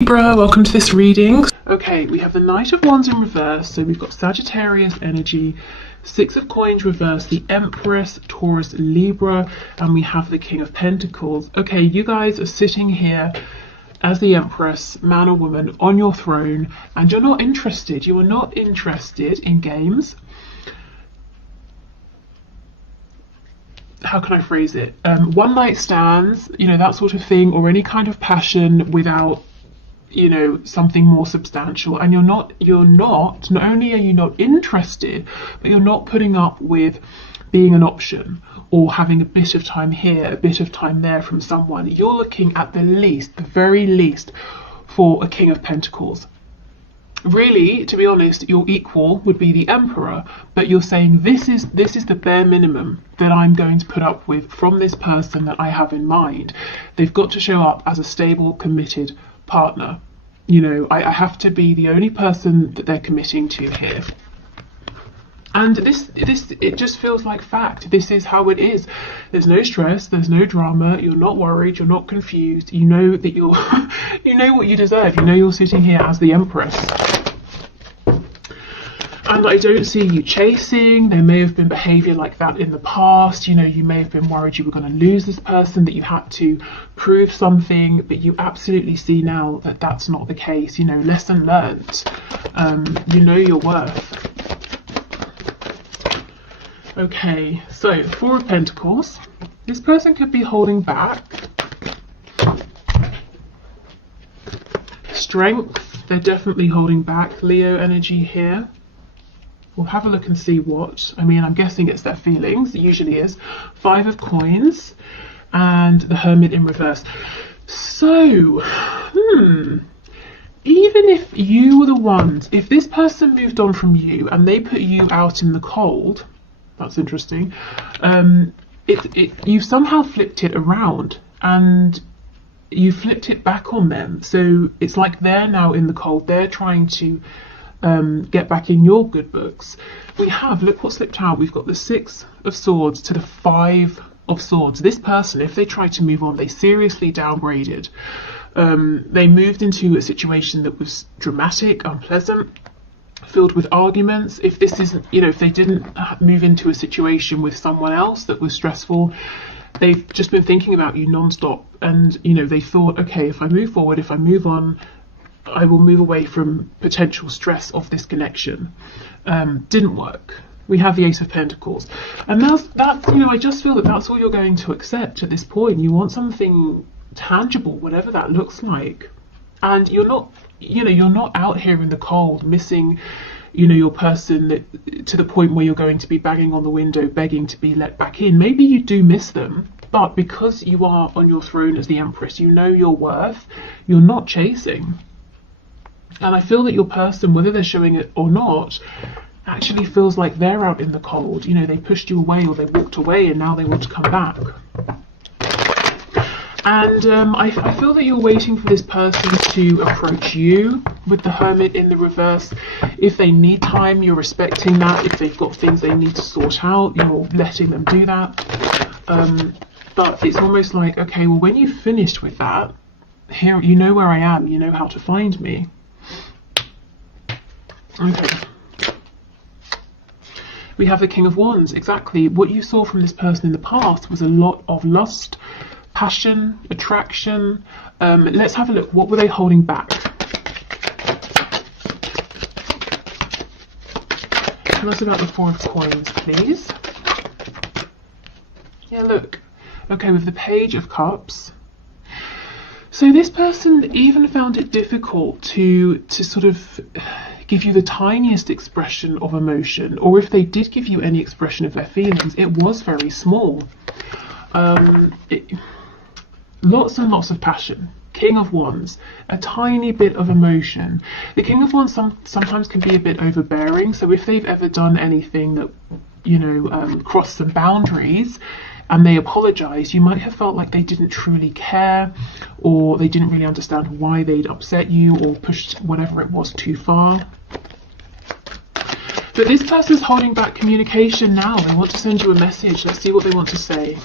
Libra, welcome to this reading. Okay, we have the Knight of Wands in reverse, so we've got Sagittarius energy, Six of Coins reverse, the Empress, Taurus, Libra, and we have the King of Pentacles. Okay, you guys are sitting here as the Empress, man or woman, on your throne, and you're not interested. You are not interested in games. How can I phrase it? One night stands, you know, that sort of thing, or any kind of passion without, you know, something more substantial. And not only are you not interested, but you're not putting up with being an option or having a bit of time here, a bit of time there from someone. You're looking at the very least, for a King of Pentacles. Really, to be honest, your equal would be the Emperor, but you're saying this is the bare minimum that I'm going to put up with from this person that I have in mind. They've got to show up as a stable, committed partner. You know, I have to be the only person that they're committing to here. And it just feels like fact. This is how it is. There's no stress, there's no drama, you're not worried, you're not confused. You know that you're you know what you deserve. You know you're sitting here as the Empress. And I don't see you chasing. There may have been behaviour like that in the past. You know, you may have been worried you were going to lose this person, that you had to prove something, but you absolutely see now that that's not the case. You know, lesson learned. You know your worth. Okay, so Four of Pentacles. This person could be holding back. Strength, they're definitely holding back. Leo energy here. We'll have a look and see what. I mean, I'm guessing it's their feelings. It usually is. Five of Coins and the Hermit in reverse. So, even if you were the ones, if this person moved on from you and they put you out in the cold, that's interesting. You somehow flipped it around and you flipped it back on them. So it's like they're now in the cold. They're trying to get back in your good books. We have, look what slipped out. We've got the Six of Swords to the Five of Swords. This person, if they tried to move on, they seriously downgraded. They moved into a situation that was dramatic, unpleasant, filled with arguments. If this isn't, you know, if they didn't move into a situation with someone else that was stressful, they've just been thinking about you non-stop. And, you know, they thought, okay, if I move forward, if I move on, I will move away from potential stress of this connection. Didn't work. We have the Ace of Pentacles. And that's, you know, I just feel that that's all you're going to accept at this point. You want something tangible, whatever that looks like. And you're not, you know, you're not out here in the cold missing, you know, your person that, to the point where you're going to be banging on the window, begging to be let back in. Maybe you do miss them, but because you are on your throne as the Empress, you know your worth, you're not chasing. And I feel that your person, whether they're showing it or not, actually feels like they're out in the cold. You know, they pushed you away or they walked away and now they want to come back. And I feel that you're waiting for this person to approach you with the Hermit in the reverse. If they need time, you're respecting that. If they've got things they need to sort out, you're letting them do that. But it's almost like, okay, well, when you've finished with that, here, you know where I am, you know how to find me. Okay. We have the King of Wands. Exactly. What you saw from this person in the past was a lot of lust, passion, attraction. Let's have a look. What were they holding back? Tell us about the Four of Coins, please. Yeah, look. Okay, with the Page of Cups. So this person even found it difficult to sort of give you the tiniest expression of emotion, or if they did give you any expression of their feelings, it was very small. Lots and lots of passion. King of Wands, a tiny bit of emotion. The King of Wands sometimes can be a bit overbearing, so if they've ever done anything that, you know, crossed some boundaries and they apologise, you might have felt like they didn't truly care, or they didn't really understand why they'd upset you or pushed whatever it was too far. But this person's holding back communication now. They want to send you a message. Let's see what they want to say.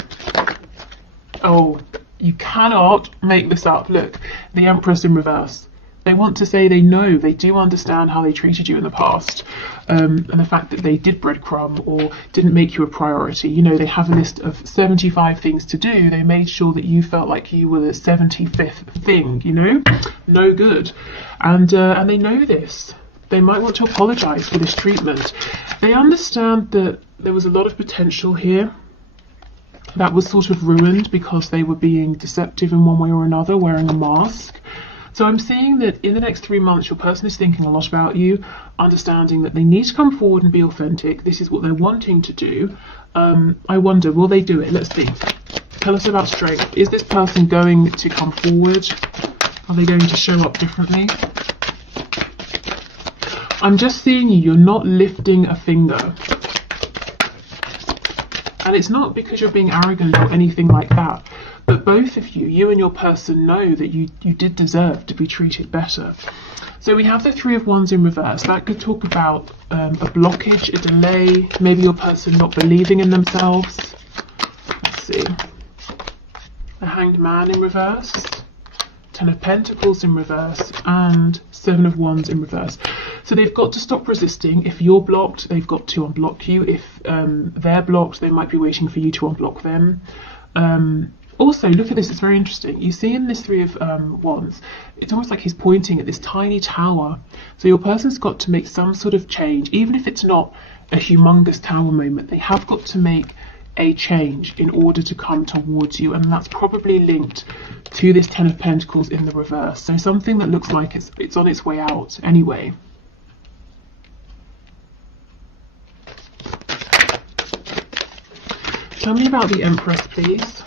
Oh, you cannot make this up. Look, the Empress in reverse. They want to say they know, they do understand how they treated you in the past, and the fact that they did breadcrumb or didn't make you a priority. You know, they have a list of 75 things to do. They made sure that you felt like you were the 75th thing, you know, no good. And they know this. They might want to apologize for this treatment. They understand that there was a lot of potential here that was sort of ruined because they were being deceptive in one way or another, wearing a mask. So I'm seeing that in the next 3 months, your person is thinking a lot about you, understanding that they need to come forward and be authentic. This is what they're wanting to do. I wonder, will they do it? Let's see. Tell us about strength. Is this person going to come forward? Are they going to show up differently? I'm just seeing you're not lifting a finger. And it's not because you're being arrogant or anything like that. But both of you, you and your person, know that you did deserve to be treated better. So we have the Three of Wands in reverse. That could talk about a blockage, a delay, maybe your person not believing in themselves. Let's see. The Hanged Man in reverse. Ten of Pentacles in reverse. And Seven of Wands in reverse. So they've got to stop resisting. If you're blocked, they've got to unblock you. If they're blocked, they might be waiting for you to unblock them. Also, look at this, it's very interesting. You see in this Three of Wands, it's almost like he's pointing at this tiny tower. So your person's got to make some sort of change, even if it's not a humongous tower moment. They have got to make a change in order to come towards you, and that's probably linked to this Ten of Pentacles in the reverse. So something that looks like it's on its way out anyway. Tell me about the Empress, please.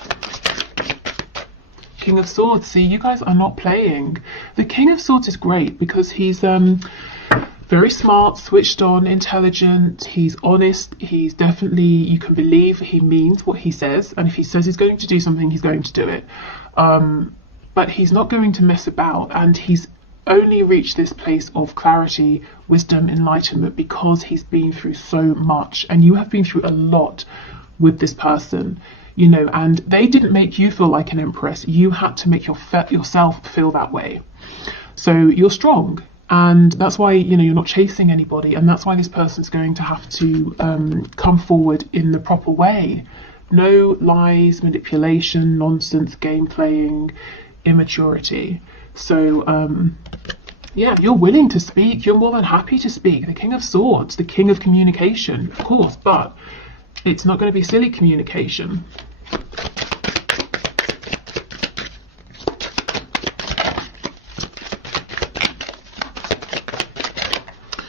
King of Swords. See, you guys are not playing. The King of Swords is great because he's very smart, switched on, intelligent, he's honest, he's definitely, you can believe he means what he says, and if he says he's going to do something, he's going to do it. But he's not going to mess about, and he's only reached this place of clarity, wisdom, enlightenment because he's been through so much, and you have been through a lot with this person, you know, and they didn't make you feel like an empress. You had to make yourself feel that way. So you're strong, and that's why, you know, you're not chasing anybody, and that's why this person's going to have to come forward in the proper way. No lies, manipulation, nonsense, game playing, immaturity. So yeah, you're willing to speak, you're more than happy to speak. The King of Swords, the King of Communication, of course, but it's not going to be silly communication.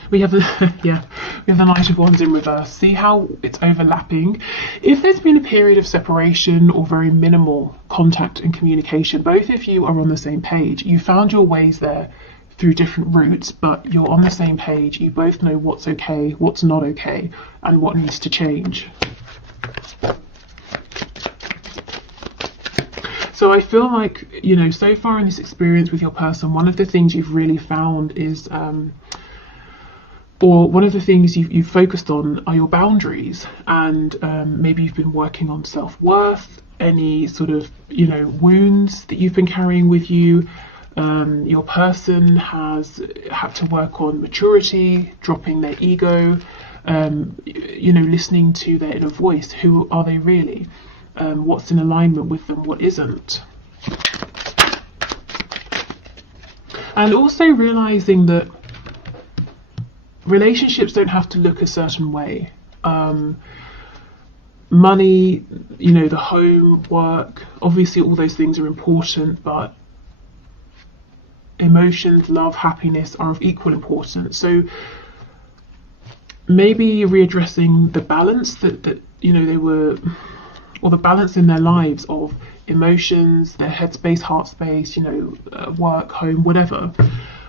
We have the yeah, we have the Knight of Wands in reverse. See how it's overlapping? If there's been a period of separation or very minimal contact and communication, both of you are on the same page. You found your ways there through different routes, but you're on the same page. You both know what's okay, what's not okay, and what needs to change. So I feel like, you know, so far in this experience with your person, one of the things you've really found is, or one of the things you've focused on are your boundaries, and maybe you've been working on self-worth, any sort of, you know, wounds that you've been carrying with you. Your person has had to work on maturity, dropping their ego, you know, listening to their inner voice. Who are they really? What's in alignment with them, what isn't? And also realizing that relationships don't have to look a certain way. Money, you know, the home, work, obviously all those things are important, but emotions, love, happiness are of equal importance. So maybe readdressing the balance that you know, they were, or the balance in their lives of emotions, their headspace, heart space, you know, work, home, whatever.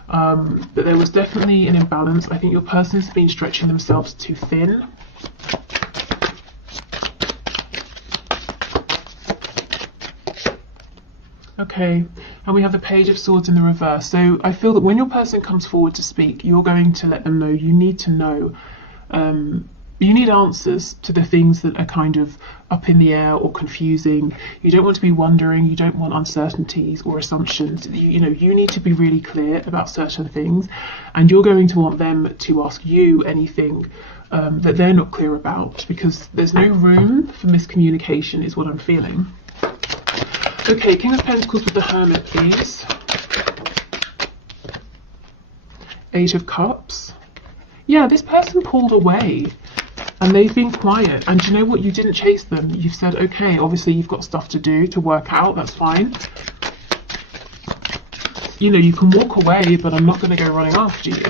But there was definitely an imbalance. I think your person's been stretching themselves too thin. Okay, and we have the Page of Swords in the reverse. So I feel that when your person comes forward to speak, you're going to let them know, you need to know you need answers to the things that are kind of up in the air or confusing. You don't want to be wondering, you don't want uncertainties or assumptions. You know, you need to be really clear about certain things, and you're going to want them to ask you anything that they're not clear about, because there's no room for miscommunication is what I'm feeling. Okay, King of Pentacles with the Hermit, please. Eight of Cups. Yeah, this person pulled away and they've been quiet. And you know what? You didn't chase them. You've said, okay, obviously you've got stuff to do, to work out. That's fine. You know, you can walk away, but I'm not going to go running after you.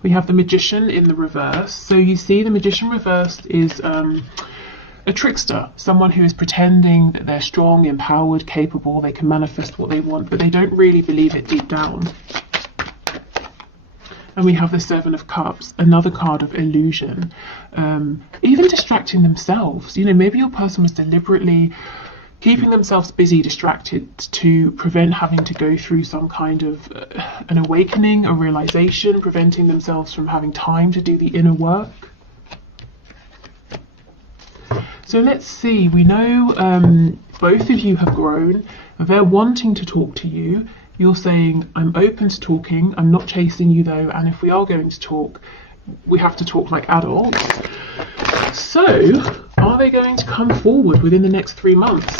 We have the Magician in the reverse. So you see the Magician reversed is a trickster, someone who is pretending that they're strong, empowered, capable, they can manifest what they want, but they don't really believe it deep down. And we have the Seven of Cups, another card of illusion, even distracting themselves. You know, maybe your person was deliberately keeping themselves busy, distracted, to prevent having to go through some kind of an awakening, a realization, preventing themselves from having time to do the inner work. So let's see, we know both of you have grown, they're wanting to talk to you. You're saying, I'm open to talking, I'm not chasing you though, and if we are going to talk, we have to talk like adults. So, are they going to come forward within the next 3 months?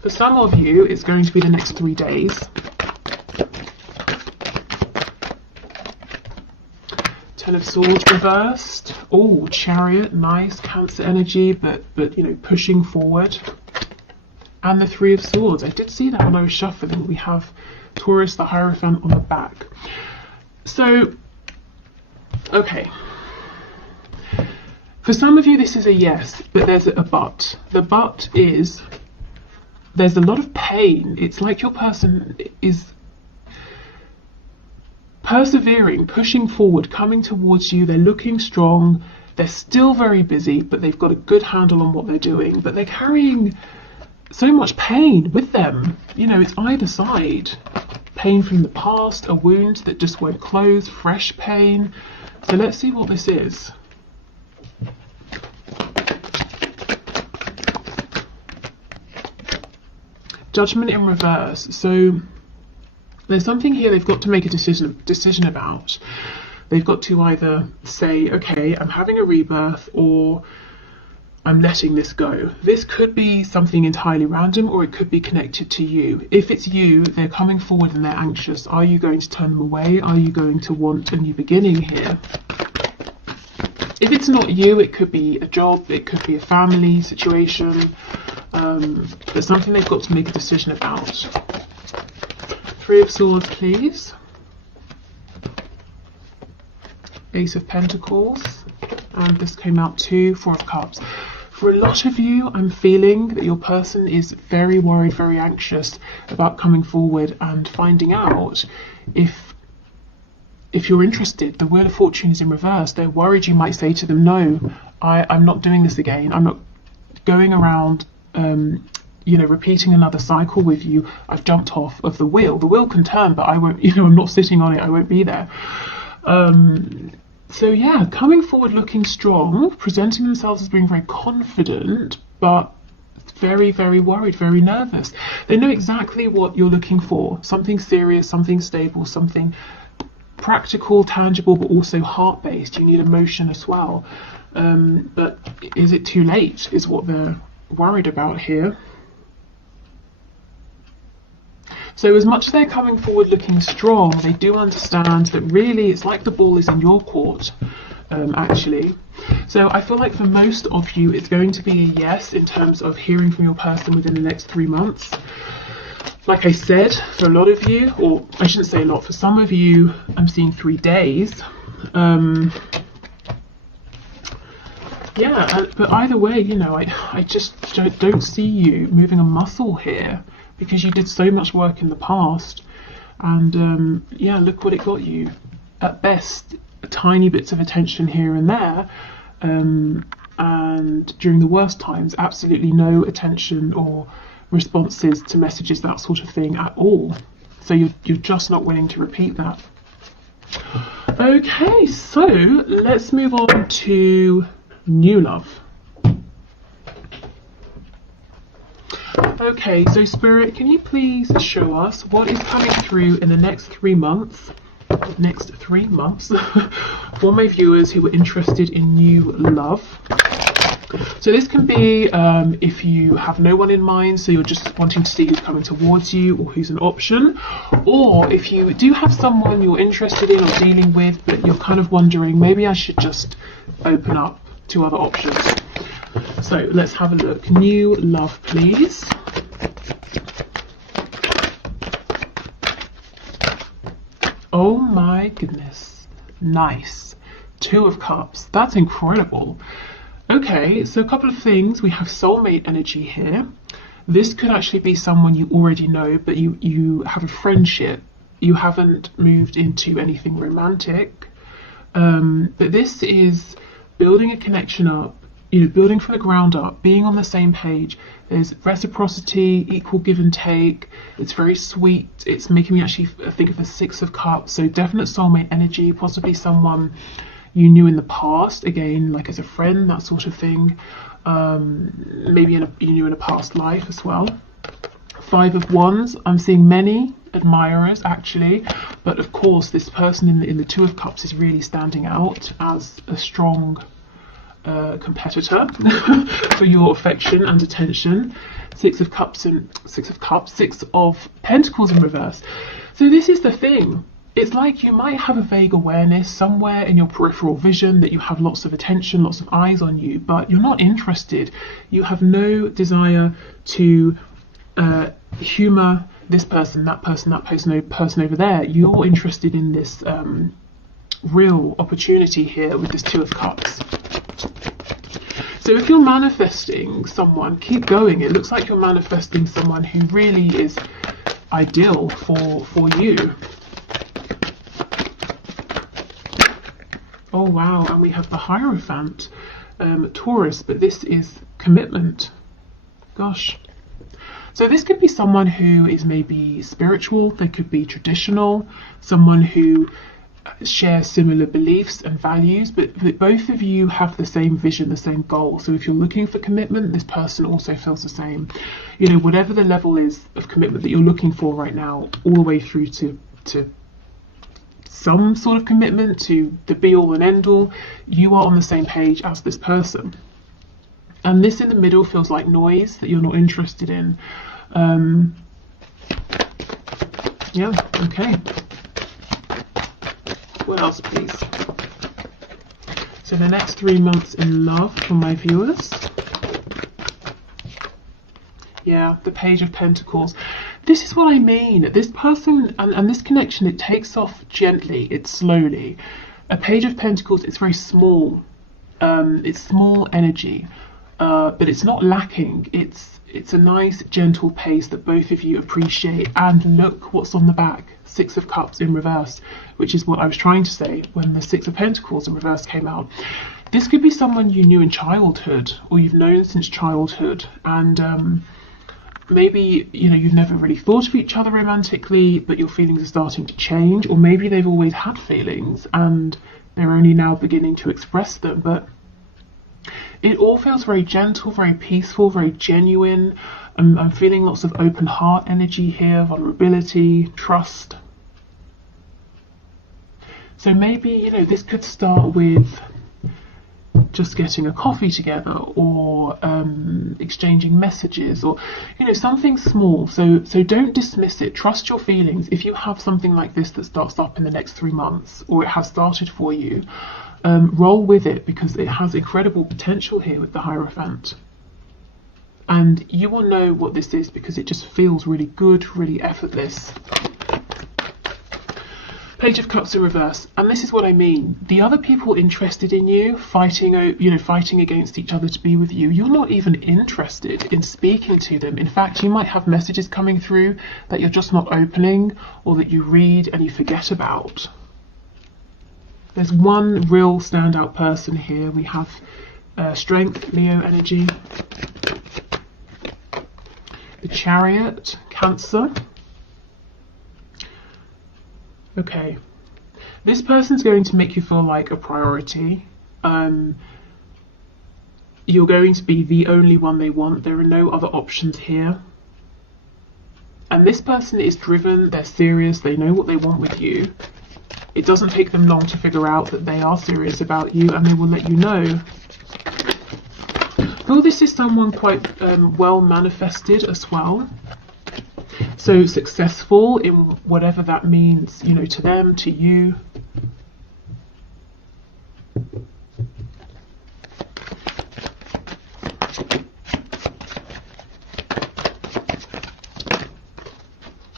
For some of you, it's going to be the next 3 days. Ten of Swords reversed. Oh, Chariot, nice, Cancer energy, but you know, pushing forward. And the Three of Swords. I did see that when I was shuffling. We have Taurus, the Hierophant on the back. So, okay. For some of you, this is a yes, but there's a but. The but is there's a lot of pain. It's like your person is persevering, pushing forward, coming towards you. They're looking strong. They're still very busy, but they've got a good handle on what they're doing. But they're carrying so much pain with them. You know, it's either side. Pain from the past, a wound that just won't close, fresh pain. So let's see what this is. Judgment in reverse. So there's something here they've got to make a decision about. They've got to either say, okay, I'm having a rebirth, or I'm letting this go. This could be something entirely random, or it could be connected to you. If it's you, they're coming forward and they're anxious. Are you going to turn them away? Are you going to want a new beginning here? If it's not you, it could be a job, it could be a family situation, but something they've got to make a decision about. Three of Swords, please. Ace of Pentacles, and this came out too, Four of Cups. For a lot of you, I'm feeling that your person is very worried, very anxious about coming forward and finding out if you're interested. The Wheel of Fortune is in reverse. They're worried you might say to them, no, I'm not doing this again. I'm not going around, you know, repeating another cycle with you. I've jumped off of the wheel. The wheel can turn, but I won't, you know, I'm not sitting on it. I won't be there. So yeah, coming forward looking strong, presenting themselves as being very confident, but very, very worried, very nervous. They know exactly what you're looking for. Something serious, something stable, something practical, tangible, but also heart-based. You need emotion as well. But is it too late, is what they're worried about here. So as much as they're coming forward looking strong, they do understand that really it's like the ball is in your court, actually. So I feel like for most of you, it's going to be a yes in terms of hearing from your person within the next 3 months. Like I said, for a lot of you, or I shouldn't say a lot, for some of you, I'm seeing 3 days. Yeah, but either way, you know, I just don't see you moving a muscle here, because you did so much work in the past, and yeah, look what it got you. At best, tiny bits of attention here and there, and during the worst times, absolutely no attention or responses to messages, that sort of thing at all. So you're just not willing to repeat that. Okay, so let's move on to new love. Okay, so Spirit, can you please show us what is coming through in the next 3 months? Next 3 months for my viewers who are interested in new love. So this can be if you have no one in mind, so you're just wanting to see who's coming towards you or who's an option, or if you do have someone you're interested in or dealing with, but you're kind of wondering, maybe I should just open up to other options. So let's have a look. New love, please. Oh my goodness. Nice. 2 of Cups. That's incredible. Okay, so a couple of things. We have soulmate energy here. This could actually be someone you already know, but you have a friendship. You haven't moved into anything romantic. But this is building a connection up, building from the ground up, being on the same page. There's reciprocity, equal give and take. It's very sweet. It's making me actually think of the 6 of Cups. So definite soulmate energy, possibly someone you knew in the past, again, like as a friend, that sort of thing. Maybe you knew in a past life as well. 5 of Wands, I'm seeing many admirers actually, but of course this person in the 2 of Cups is really standing out as a strong competitor for your affection and attention. 6 of Cups and 6 of Pentacles in reverse. So this is the thing. It's like you might have a vague awareness somewhere in your peripheral vision that you have lots of attention, lots of eyes on you, but you're not interested. You have no desire to humour this person, that person, person over there. You're interested in this real opportunity here with this 2 of Cups. So if you're manifesting someone, keep going. It looks like you're manifesting someone who really is ideal for you. Oh wow, and we have the Hierophant, Taurus, but this is commitment. Gosh. So this could be someone who is maybe spiritual, they could be traditional, someone who shares similar beliefs and values, but both of you have the same vision, the same goal. So if you're looking for commitment, this person also feels the same. Whatever the level is of commitment that you're looking for right now, all the way through to some sort of commitment, to the be all and end all, you are on the same page as this person. And this in the middle feels like noise that you're not interested in. Yeah, okay. What else, please? So the next 3 months in love for my viewers. Yeah, the Page of Pentacles. This is what I mean. This person and this connection, it takes off gently, it's slowly. A Page of Pentacles, it's very small. It's small energy, but it's not lacking. It's a nice, gentle pace that both of you appreciate. And look what's on the back. 6 of Cups in reverse, which is what I was trying to say when the 6 of Pentacles in reverse came out. This could be someone you knew in childhood, or you've known since childhood, and maybe you've never really thought of each other romantically, but your feelings are starting to change, or maybe they've always had feelings and they're only now beginning to express them. But it all feels very gentle, very peaceful, very genuine. I'm feeling lots of open heart energy here, vulnerability, trust. So maybe, this could start with just getting a coffee together, or exchanging messages, or something small. So don't dismiss it. Trust your feelings. If you have something like this that starts up in the next 3 months, or it has started for you, roll with it, because it has incredible potential here with the Hierophant. And you will know what this is because it just feels really good, really effortless. Page of Cups in reverse, and this is what I mean. The other people interested in you, fighting against each other to be with you, you're not even interested in speaking to them. In fact, you might have messages coming through that you're just not opening, or that you read and you forget about. There's one real standout person here. We have Strength, Leo energy. The the Chariot, Cancer. Okay, this person's going to make you feel like a priority. You're going to be the only one they want. There are no other options here. And this person is driven, they're serious, they know what they want with you. It doesn't take them long to figure out that they are serious about you, and they will let you know. Oh, this is someone quite well manifested as well. So successful in whatever that means, you know, to them, to you.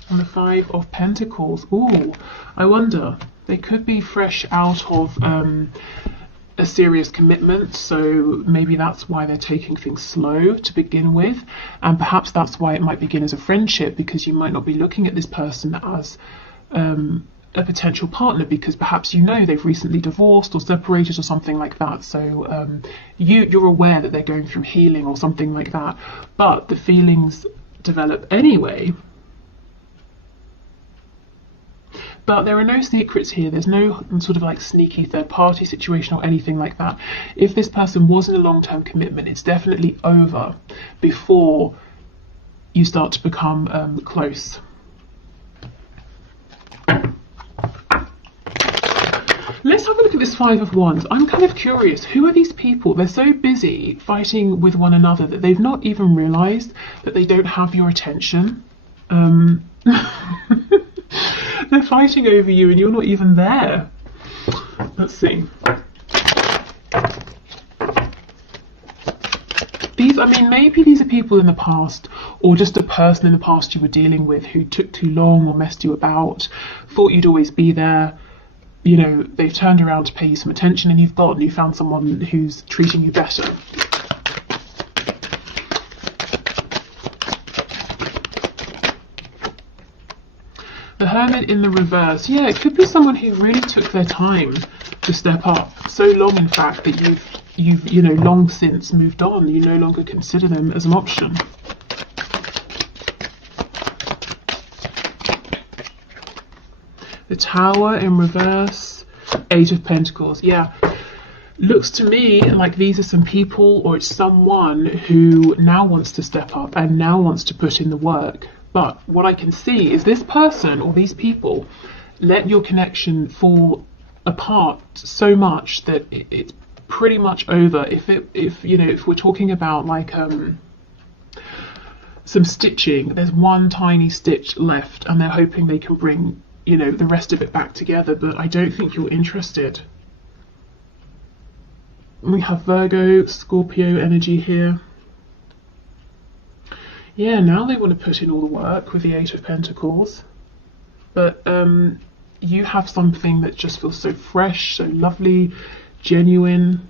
And the Five of Pentacles. Ooh, I wonder. They could be fresh out of a serious commitment, so maybe that's why they're taking things slow to begin with, and perhaps that's why it might begin as a friendship, because you might not be looking at this person as a potential partner, because perhaps you know they've recently divorced or separated or something like that. So you're aware that they're going through healing or something like that, but the feelings develop anyway. But there are no secrets here. There's no sort of like sneaky third party situation or anything like that. If this person was in a long-term commitment, it's definitely over before you start to become close. Let's have a look at this Five of Wands. I'm kind of curious. Who are these people? They're so busy fighting with one another that they've not even realised that they don't have your attention. They're fighting over you and you're not even there. Let's see. I mean, maybe these are people in the past, or just a person in the past you were dealing with who took too long or messed you about, thought you'd always be there. You know, they've turned around to pay you some attention and you found someone who's treating you better. The Hermit in the reverse. Yeah, it could be someone who really took their time to step up. So long, in fact, that you've you know, long since moved on. You no longer consider them as an option. The Tower in reverse. Eight of Pentacles. Yeah. Looks to me like these are some people, or it's someone who now wants to step up and now wants to put in the work. But what I can see is this person or these people let your connection fall apart so much that it's pretty much over. If we're talking about like some stitching, there's one tiny stitch left and they're hoping they can bring, you know, the rest of it back together, but I don't think you're interested. We have Virgo, Scorpio energy here. Yeah, now they want to put in all the work with the Eight of Pentacles. But you have something that just feels so fresh, so lovely, genuine.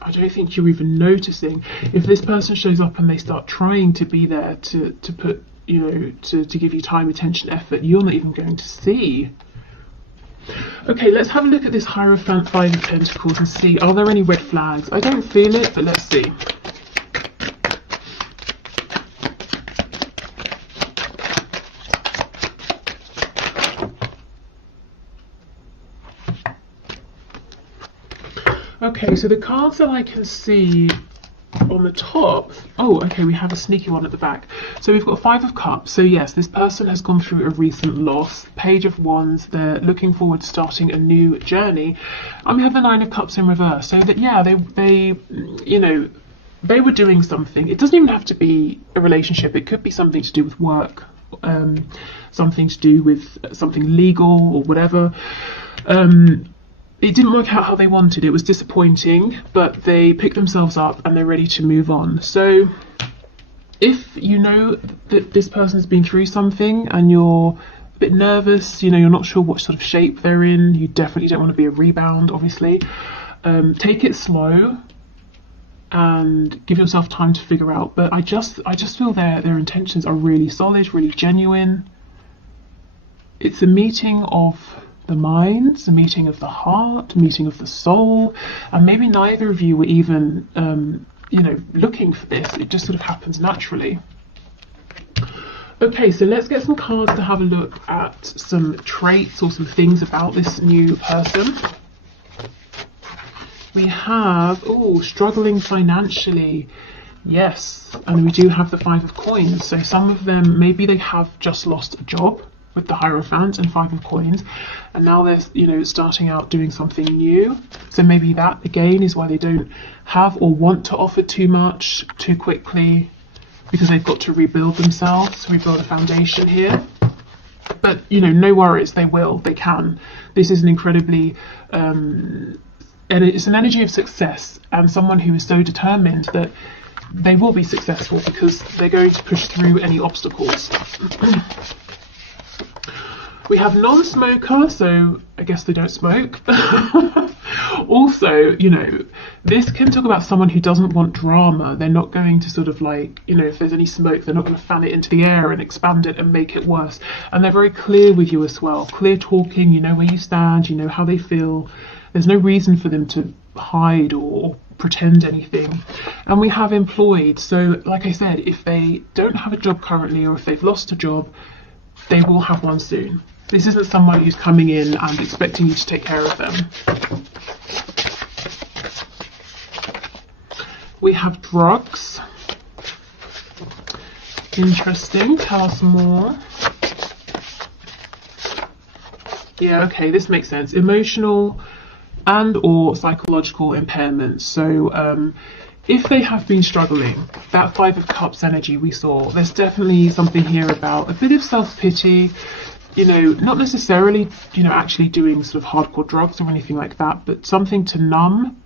I don't think you're even noticing. If this person shows up and they start trying to be there to put, you know, to give you time, attention, effort, you're not even going to see. Okay, let's have a look at this Hierophant, Five of Pentacles, and see, are there any red flags? I don't feel it, but let's see. Okay, so the cards that I can see on the top, oh, okay, we have a sneaky one at the back. So we've got Five of Cups. So yes, this person has gone through a recent loss. Page of Wands, they're looking forward to starting a new journey. And we have the Nine of Cups in reverse. So that, yeah, they you know, they were doing something. It doesn't even have to be a relationship. It could be something to do with work, something to do with something legal or whatever. It didn't work out how they wanted. It was disappointing, but they picked themselves up and they're ready to move on. So if you know that this person's been through something and you're a bit nervous, you know, you're not sure what sort of shape they're in, you definitely don't want to be a rebound, obviously. Take it slow and give yourself time to figure out. But I just feel their intentions are really solid, really genuine. It's a meeting of the minds, a meeting of the heart, a meeting of the soul, and maybe neither of you were even you know, looking for this. It just sort of happens naturally. Okay, so let's get some cards to have a look at some traits or some things about this new person. We have, oh, struggling financially. Yes, and we do have the Five of Coins. So some of them, maybe they have just lost a job with the Hierophant and Five of Coins, and now they're, you know, starting out doing something new. So maybe that, again, is why they don't have or want to offer too much too quickly, because they've got to rebuild themselves, rebuild a foundation here. But, you know, no worries, they will, they can. This is an incredibly, and it's an energy of success, and someone who is so determined that they will be successful because they're going to push through any obstacles. We have non-smoker, so I guess they don't smoke. Also, you know, this can talk about someone who doesn't want drama. They're not going to sort of like, you know, if there's any smoke, they're not going to fan it into the air and expand it and make it worse. And they're very clear with you as well. Clear talking, you know where you stand, you know how they feel. There's no reason for them to hide or pretend anything. And we have employed. So like I said, if they don't have a job currently, or if they've lost a job, they will have one soon. This isn't someone who's coming in and expecting you to take care of them. We have drugs. Interesting. Tell us more. Yeah, okay, this makes sense. Emotional and or psychological impairments. So if they have been struggling, that Five of Cups energy we saw, there's definitely something here about a bit of self-pity, you know, not necessarily, you know, actually doing sort of hardcore drugs or anything like that, but something to numb.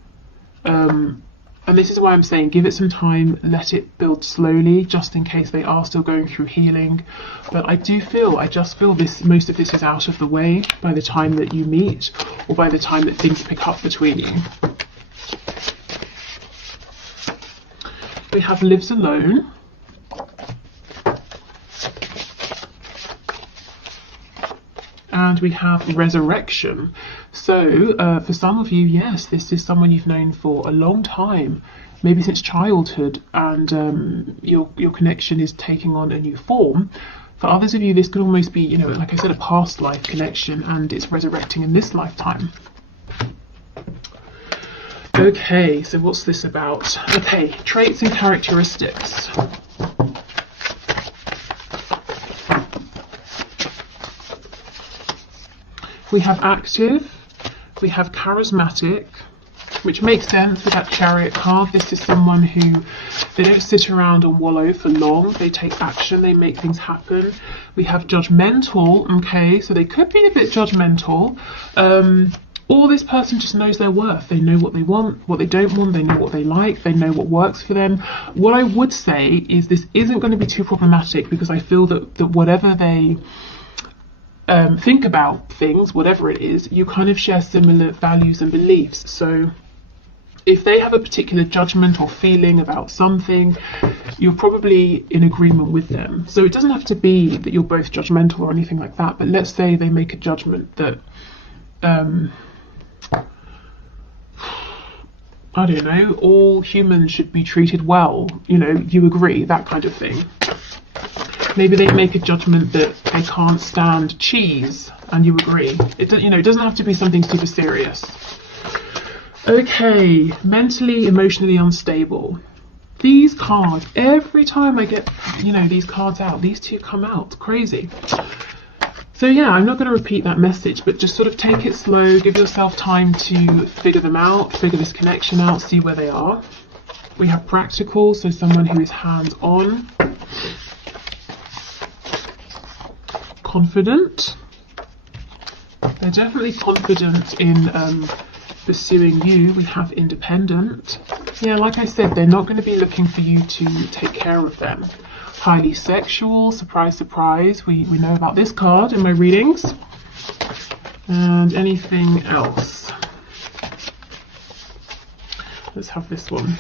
And this is why I'm saying give it some time, let it build slowly, just in case they are still going through healing. But I just feel this, most of this is out of the way by the time that you meet, or by the time that things pick up between you. We have lives alone. And we have resurrection. So for some of you, yes, this is someone you've known for a long time, maybe since childhood, and your connection is taking on a new form. For others of you, this could almost be, you know, like I said, a past life connection, and it's resurrecting in this lifetime. Okay, so what's this about? Okay, traits and characteristics. We have active, we have charismatic, which makes sense with that Chariot card. This is someone who, they don't sit around and wallow for long. They take action, they make things happen. We have judgmental, okay, so they could be a bit judgmental. Or this person just knows their worth. They know what they want, what they don't want, they know what they like, they know what works for them. What I would say is this isn't going to be too problematic, because I feel that whatever they think about things, whatever it is, you kind of share similar values and beliefs. So if they have a particular judgment or feeling about something, you're probably in agreement with them. So it doesn't have to be that you're both judgmental or anything like that, but let's say they make a judgment that I don't know, all humans should be treated well, you know, you agree, that kind of thing. Maybe they make a judgment that they can't stand cheese, and you agree. It doesn't have to be something super serious. Okay, mentally, emotionally unstable. These cards, every time I get, you know, these cards out, these two come out. Crazy. So yeah, I'm not going to repeat that message, but just sort of take it slow, give yourself time to figure them out, figure this connection out, see where they are. We have practical, so someone who is hands-on. Confident. They're definitely confident in pursuing you. We have independent. Yeah, like I said, they're not going to be looking for you to take care of them. Highly sexual, surprise, surprise. We know about this card in my readings. And anything else? Let's have this one.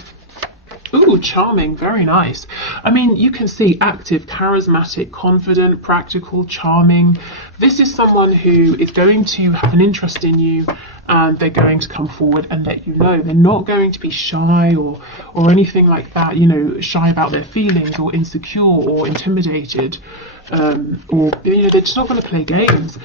Ooh, charming, very nice. I mean, you can see active, charismatic, confident, practical, charming. This is someone who is going to have an interest in you, and they're going to come forward and let you know. They're not going to be shy or anything like that, you know, shy about their feelings or insecure or intimidated, or, you know, they're just not going to play games.